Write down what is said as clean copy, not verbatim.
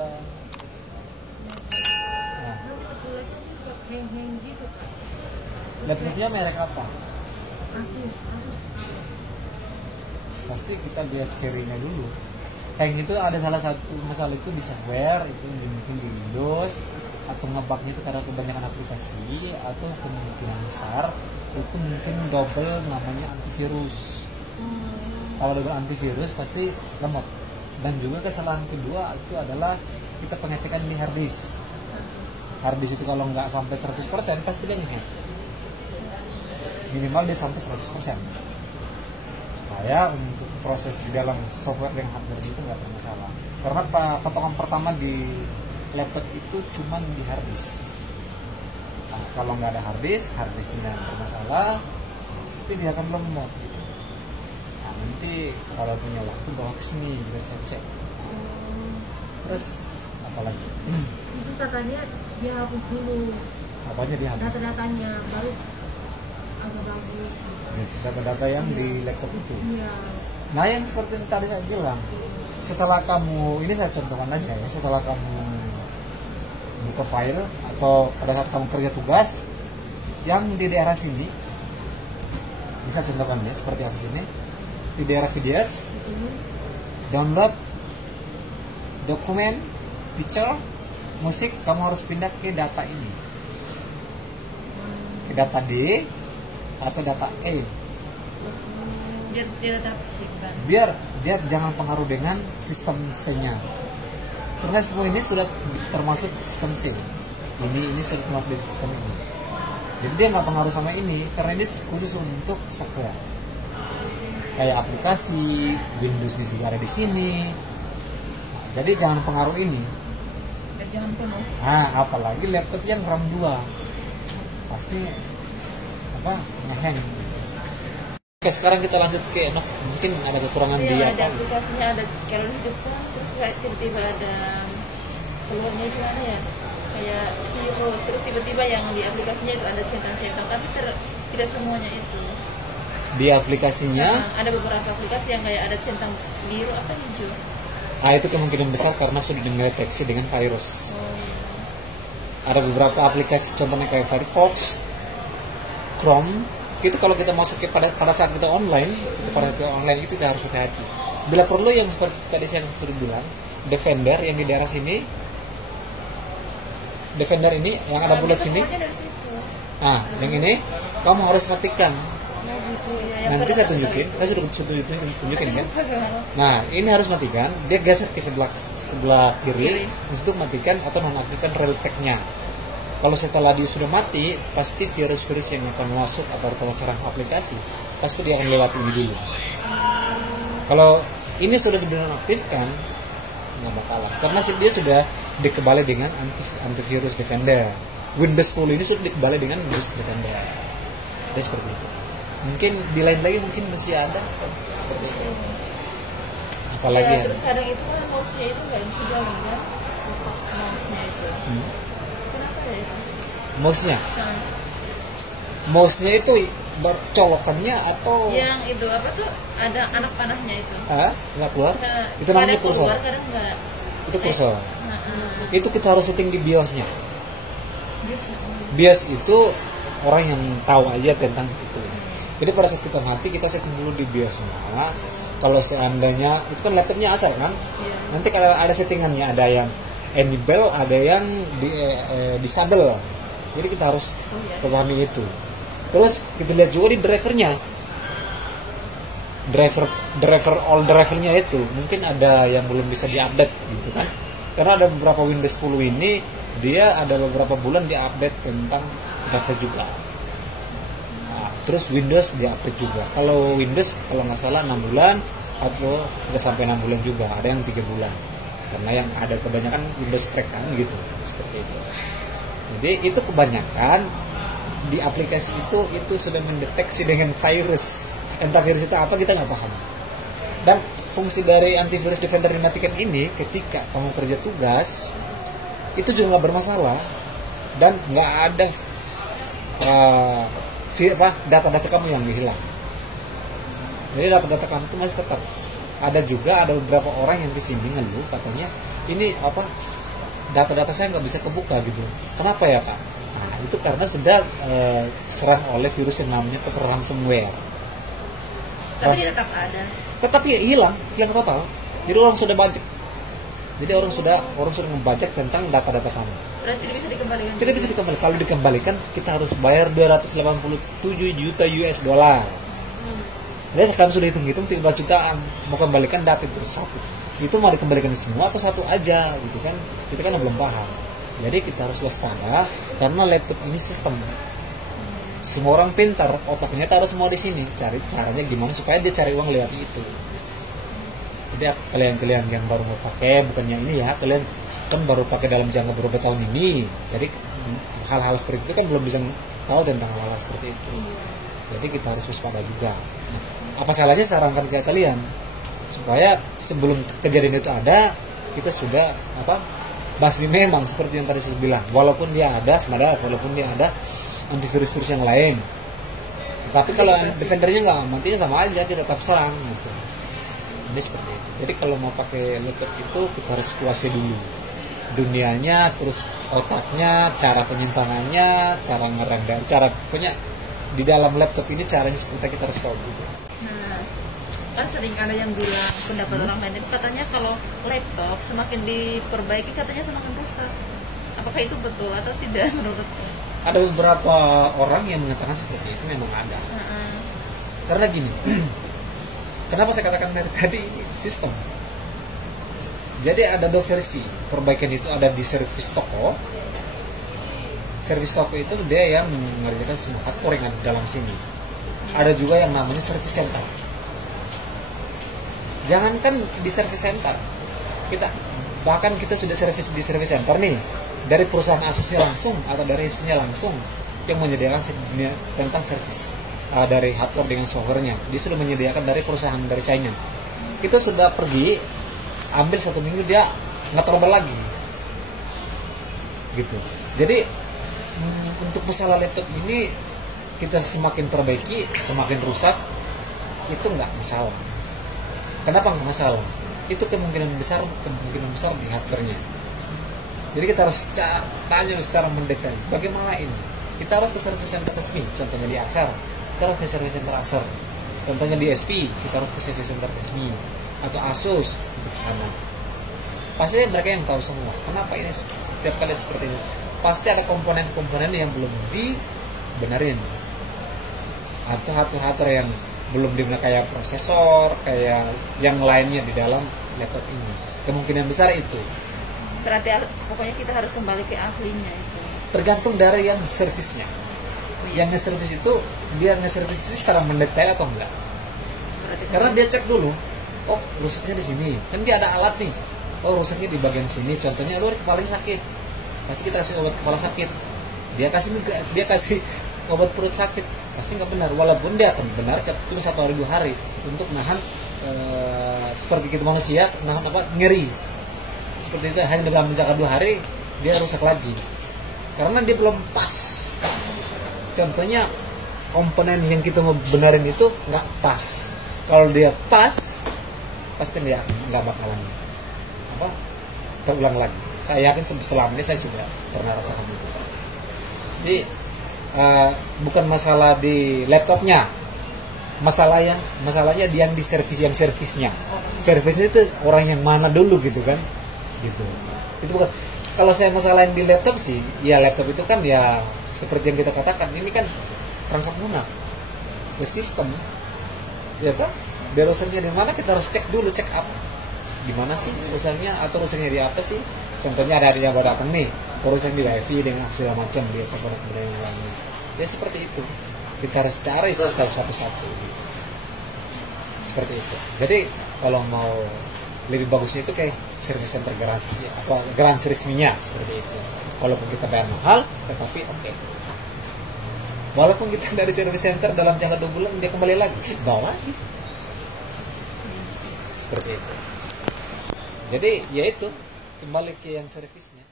kan. Nah, hang gitu. laptopnya merek apa? Asus. Pasti kita lihat serinya dulu. Hang itu ada salah satu masalah itu di software, itu mungkin di Windows, atau ngebugnya itu karena kebanyakan aplikasi, atau kemungkinan besar itu mungkin double namanya antivirus. Kalau double antivirus pasti lemot. Dan juga kesalahan kedua itu adalah kita pengecekan di harddisk. Harddisk itu kalau nggak sampai 100% pasti dia nge-hack. Minimal dia sampai 100%. Supaya untuk proses di dalam software dan hardware itu nggak bermasalah. Karena potongan pertama di laptop itu cuma di harddisk. Nah, kalau nggak ada harddisknya bermasalah, pasti dia akan lemot. Nah, nanti kalau punya waktu bawa ke sini kita cek. Terus apa lagi? Itu katanya dia hapus dulu Apanya dia hapus? data-datanya, baru agak bagus. Data-data yang di laptop itu. Iya. Nah, yang seperti tadi saya bilang, setelah kamu, ini saya contohkan aja ya, setelah kamu buka file atau pada saat kamu kerja tugas yang di daerah sini, bisa contohkan ya seperti kasus ini, di daerah videos, download dokumen, picture, musik, kamu harus pindah ke data ini, ke data D atau data E, biar dia jangan pengaruh dengan sistem C-nya. Karena semua ini sudah termasuk sistem C. Ini sudah termasuk di sistem ini. Jadi dia nggak pengaruh sama ini karena ini khusus untuk software. Kayak aplikasi, Windows juga ada di sini. Jadi jangan pengaruh ini. Jangan penuh. Nah, apalagi laptop yang RAM 2 pasti nge-hang. Oke, sekarang kita lanjut ke Enov. Mungkin ada kekurangan Iya, dia ada apa? aplikasinya, ada kalau di depan terus kayak tiba-tiba ada keluarnya gimana ya, kayak virus, terus tiba-tiba yang di aplikasinya itu ada centang-centang, tapi tidak semuanya itu. Di aplikasinya Ada beberapa aplikasi yang kayak ada centang biru apa hijau. itu kemungkinan besar karena sudah dideteksi dengan virus. Ada beberapa aplikasi contohnya kayak Firefox, Chrome. Itu kalau kita masuk pada saat kita online, itu kita harus hati-hati. Bila perlu yang seperti tadi saya sudah bilang, Defender yang di daerah sini, Defender ini yang ada bulat sini. Nah, yang ini kamu harus matikan. Nanti saya tunjukin, saya sudah tunjukin kan. Nah, ini harus matikan. Dia geser ke sebelah kiri untuk matikan atau nonaktifkan real tag-nya. Kalau setelah dia sudah mati, pasti virus-virus yang akan masuk atau kalau serang aplikasi, pasti dia akan lewat ini dulu. Kalau ini sudah dinonaktifkan, nggak bakalan. Karena dia sudah dikebali dengan antivirus Defender. Windows 10 ini sudah dikebali dengan Windows Defender. Jadi seperti itu. Mungkin di lain lagi mungkin masih ada seperti itu. Apalagi ya, terus kadang itu kan mouse-nya itu nggak bisa jalan kan, mouse-nya itu. Kenapa ya itu? Mouse-nya itu colokannya atau yang itu apa tuh ada anak panahnya itu? Nggak keluar? Nah, Itu namanya kursor. Kadang nggak. Itu kursor. Itu kita harus setting di BIOS-nya. BIOS itu orang yang tahu aja tentang itu. Jadi pada saat kita mati kita setting dulu di BIOS-nya. Kalau seandainya itu kan laptopnya asal kan, nanti kalau ada settingannya, ada yang enable, ada yang disable. Jadi kita harus pahami itu. Terus kita lihat juga di drivernya, drivernya itu mungkin ada yang belum bisa diupdate gitu kan, karena ada beberapa Windows 10 ini dia ada beberapa bulan diupdate tentang driver juga. Terus Windows di-update juga. Kalau Windows kalau nggak salah 6 bulan atau nggak sampai 6 bulan juga, ada yang 3 bulan. Karena yang ada kebanyakan Windows Crack kan gitu, seperti itu. Jadi itu kebanyakan di aplikasi itu sudah mendeteksi dengan virus. Entah virus itu apa kita nggak paham. Dan fungsi dari antivirus Defender dimatikan ini ketika kamu kerja tugas itu juga nggak bermasalah dan nggak ada data-data kamu yang hilang. Jadi data-data kamu itu masih tetap ada beberapa orang yang kesini ngeluh katanya ini apa, data-data saya nggak bisa kebuka gitu. Kenapa ya kak? Nah itu karena sudah serang oleh virus yang namanya ransomware. Tapi tetap ada. Tetapi hilang total. Jadi orang sudah bajak. Jadi orang sudah membajak tentang data-data kamu. Berarti tidak bisa dikembalikan. Tidak bisa dikembalikan. Kalau dikembalikan kita harus bayar 287 juta US dollar. Jadi sekarang sudah hitung-hitung 13 jutaan mau kembalikan data itu satu. Itu mau dikembalikan semua atau satu aja gitu kan? Kita kan belum paham. Jadi kita harus waspada karena laptop ini sistem. Semua orang pintar, otaknya taruh semua di sini. Cari caranya gimana supaya dia cari uang lewat itu. Jadi kalian yang baru mau pakai, bukannya ini ya, kalian kan baru pakai dalam jangka beberapa tahun ini. Jadi hal-hal seperti itu kan belum bisa tahu tentang hal-hal seperti itu. Jadi kita harus waspada juga. Nah, apa salahnya sarankan ke kalian supaya sebelum kejadian itu ada kita sudah basmi memang seperti yang tadi saya bilang. Walaupun dia ada sebenarnya, walaupun dia ada antivirus yang lain. Tapi kalau defendernya nggak aman, nantinya sama aja kita tetap serang gitu. Ini seperti itu. Jadi kalau mau pakai laptop itu kita harus kuasai dulu dunianya, terus otaknya, cara penyimpanannya, cara ngerendam, cara punya di dalam laptop ini caranya seperti kita harus tahu dulu. Nah, kan sering ada yang bilang pendapat orang lain itu katanya kalau laptop semakin diperbaiki katanya semakin rusak. Apakah itu betul atau tidak menurut? Ada beberapa orang yang mengatakan seperti itu, memang ada. Karena gini, kenapa saya katakan dari tadi ini sistem. Jadi ada dua versi perbaikan itu, ada di servis toko. Servis toko itu dia yang mengerjakan semua hardware yang ada di dalam sini. Ada juga yang namanya service center. Jangankan di service center, bahkan kita sudah servis di service center nih, dari perusahaan Asusnya langsung atau dari HP-nya langsung yang menyediakan tentang servis dari hardware dengan softwarenya. Dia sudah menyediakan dari perusahaan dari China. Itu sudah pergi ambil 1 minggu dia nge-trouble lagi gitu. Jadi untuk masalah laptop ini kita semakin perbaiki semakin rusak itu nggak masalah. Kenapa nggak masalah? Itu kemungkinan besar di hardware-nya. Jadi kita harus tanya secara mendetail bagaimana ini. Kita harus ke service center resmi, contohnya di Acer. Kita harus ke service center Acer. Contohnya di SP, kita harus ke service center resmi atau Asus untuk sana. Pasti mereka yang tahu semua. Kenapa ini setiap kali seperti ini? Pasti ada komponen-komponen yang belum dibenerin atau hardware yang belum dibenerin, kayak prosesor, kayak yang lainnya di dalam laptop ini. Kemungkinan besar itu. Berarti pokoknya kita harus kembali ke ahlinya itu. Tergantung dari yang servisnya. Yang nge-servis itu dia nge-servis secara mendetail atau enggak? Karena dia cek dulu. Oh, rusaknya di sini. Kan dia ada alat nih. Oh, rusaknya di bagian sini. Contohnya, aduh kepalanya sakit. Pasti kita kasih obat kepala sakit. Dia kasih obat perut sakit. Pasti nggak benar. Walaupun dia akan benar cuma 1 hari 2 hari untuk nahan seperti kita manusia nahan nyeri. Seperti itu hanya dalam menjaga 2 hari dia rusak lagi. Karena dia belum pas. Contohnya komponen yang kita mau benerin itu nggak pas. Kalau dia pas pasti dia nggak bakalan terulang lagi. Saya yakin selama ini saya sudah pernah rasakan itu. Jadi bukan masalah di laptopnya, masalahnya dia yang di servisnya. Servisnya itu orang yang mana dulu gitu kan, gitu. Itu bukan. Kalau saya masalahin di laptop sih, ya laptop itu kan ya seperti yang kita katakan, ini kan perangkat lunak, sistem, ya kan? Biar rusaknya di mana kita harus cek dulu, cek up di mana sih rusaknya atau rusaknya di apa sih. Contohnya ada yang baru datang nih, rusaknya di wifi dengan segala macam dia produk yang lainnya. Ya seperti itu, kita harus cari secara satu-satu. Seperti itu. Jadi kalau mau lebih bagusnya itu kayak service center garansi resminya seperti itu. Walaupun kita bayar mahal, tetapi oke. Walaupun kita dari service center dalam jangka 2 bulan dia kembali lagi, bawa lagi. Seperti itu. Jadi ya itu kembali ke yang servisnya.